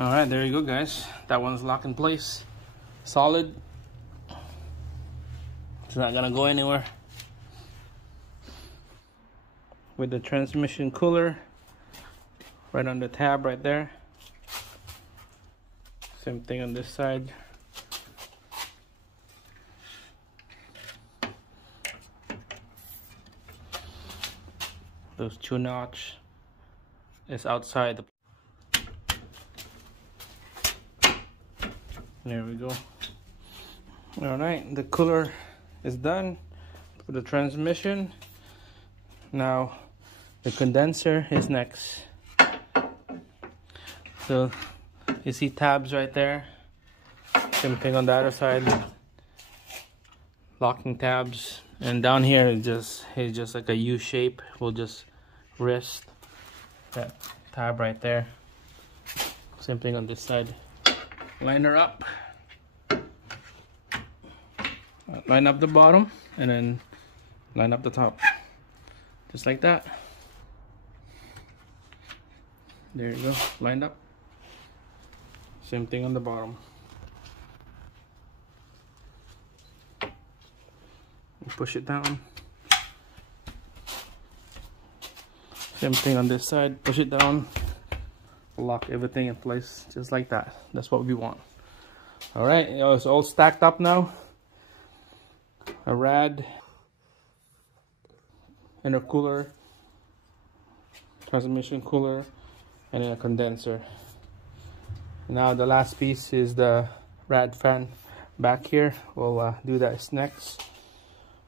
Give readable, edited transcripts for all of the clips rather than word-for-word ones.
All right, there you go, guys. That one's locked in place, solid. It's not gonna go anywhere. With the transmission cooler right on the tab right there. Same thing on this side. Those 2 notch is outside the. There we go. All right, the cooler is done for the transmission. Now the condenser is next. So you see tabs right there. Same thing on the other side. Locking tabs. And down here it's just like a U shape. We'll just rest that tab right there. Same thing on this side. Line her up. Line up the bottom and then line up the top. Just like that. There you go. Lined up. Same thing on the bottom. Push it down. Same thing on this side. Push it down. Lock everything in place just like that. That's what we want. All right, it's all stacked up now. A rad, intercooler, transmission cooler, and then a condenser. Now the last piece is the rad fan back here. We'll do that next,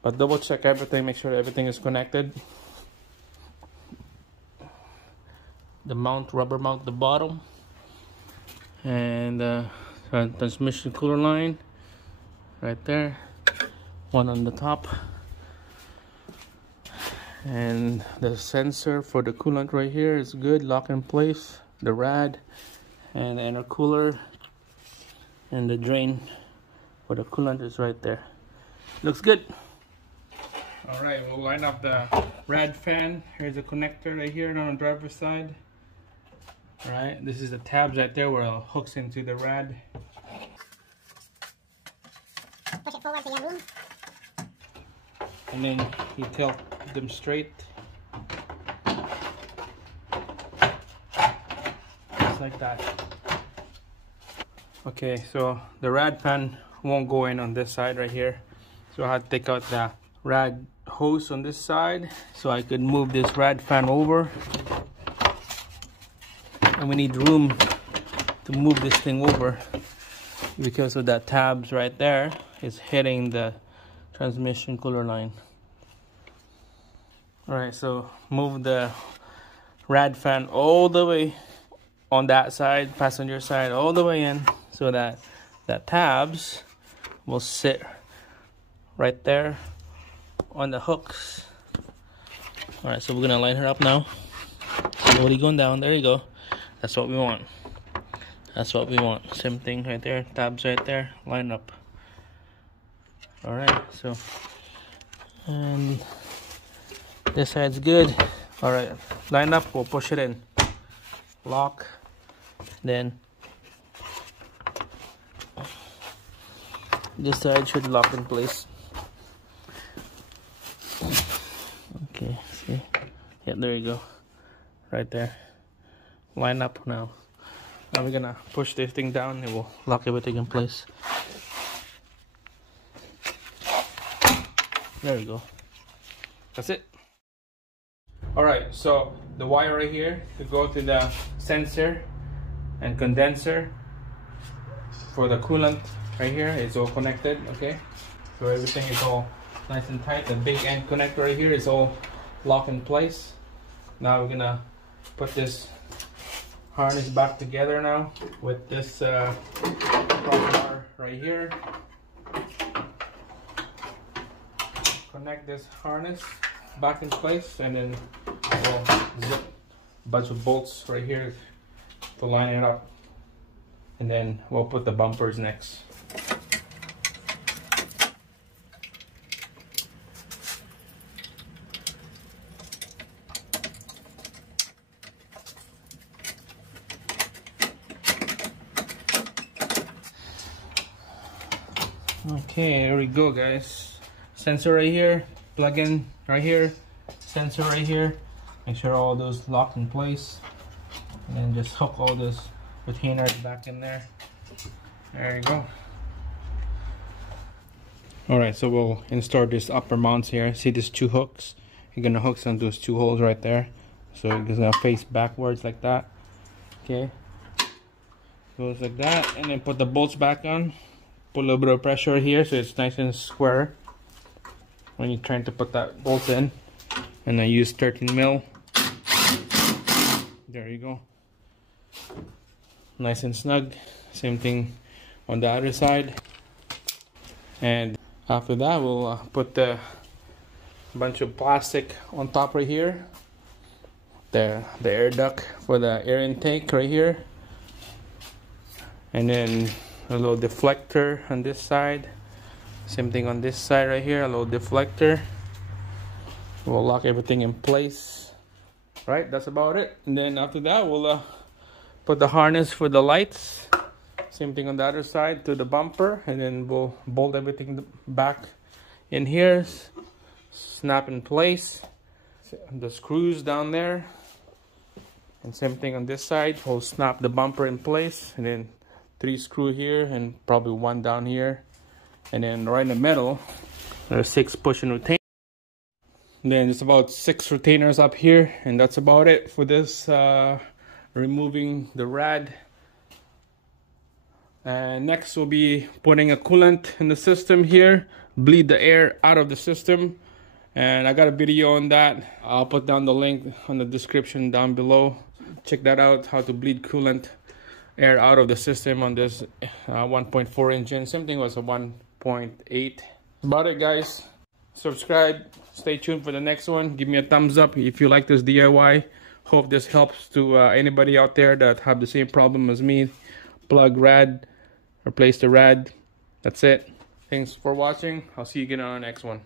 but double check everything, make sure everything is connected. The mount, rubber mount the bottom, and transmission cooler line right there, one on the top, and the sensor for the coolant right here is good, lock in place. The rad and the intercooler and the drain for the coolant is right there. Looks good. All right, we'll line up the rad fan. Here's the connector right here on the driver's side. All right, this is the tabs right there where it hooks into the rad. Push it forward so you have room. And then you tilt them straight. Just like that. Okay, so the rad fan won't go in on this side right here. So I had to take out the rad hose on this side so I could move this rad fan over. And we need room to move this thing over because of that tabs right there is hitting the transmission cooler line. Alright, so move the rad fan all the way on that side, passenger side, all the way in so that that tabs will sit right there on the hooks. Alright, so we're gonna line her up now. Slowly going down, there you go. That's what we want. That's what we want. Same thing right there. Tabs right there. Line up. Alright, so. And this side's good. Alright, line up. We'll push it in. Lock. Then. This side should lock in place. Okay, see? Yep, there you go. Right there. Line up now. Now we're gonna push this thing down and we'll lock everything in place. There we go. That's it. Alright, so the wire right here to go to the sensor and condenser for the coolant right here is all connected, okay? So everything is all nice and tight. The big end connector right here is all locked in place. Now we're gonna put this harness back together now with this crossbar right here. Connect this harness back in place and then we'll zip a bunch of bolts right here to line it up, and then we'll put the bumpers next. Okay, here we go, guys. Sensor right here, plug in right here, sensor right here. Make sure all those locked in place, and then just hook all those retainers back in there. There you go. Alright, so we'll install this upper mounts here. See these two hooks? You're gonna hook some of those two holes right there. So it's gonna face backwards like that. Okay. Goes like that, and then put the bolts back on. Put a little bit of pressure here so it's nice and square when you're trying to put that bolt in. And I use 13 mil. There you go. Nice and snug. Same thing on the other side. And after that, we'll put the bunch of plastic on top right here. The air duct for the air intake right here. And then a little deflector on this side. Same thing on this side right here, a little deflector. We'll lock everything in place. Right, that's about it. And then after that, we'll put the harness for the lights. Same thing on the other side to the bumper. And then we'll bolt everything back in here. Snap in place. The screws down there. And same thing on this side. We'll snap the bumper in place. And then 3 screws here and probably 1 down here. And then right in the middle, there's 6 push and retain. Then it's about 6 retainers up here, and that's about it for this removing the rad. And next we'll be putting a coolant in the system here, bleed the air out of the system, and I got a video on that. I'll put down the link on the description down below. Check that out, how to bleed coolant air out of the system on this 1.4 engine. Same thing was a 1.8. About it, guys. Subscribe, stay tuned for the next one. Give me a thumbs up if you like this DIY. Hope this helps to anybody out there that have the same problem as me. Plug rad, replace the rad. That's it. Thanks for watching. I'll see you again on the next one.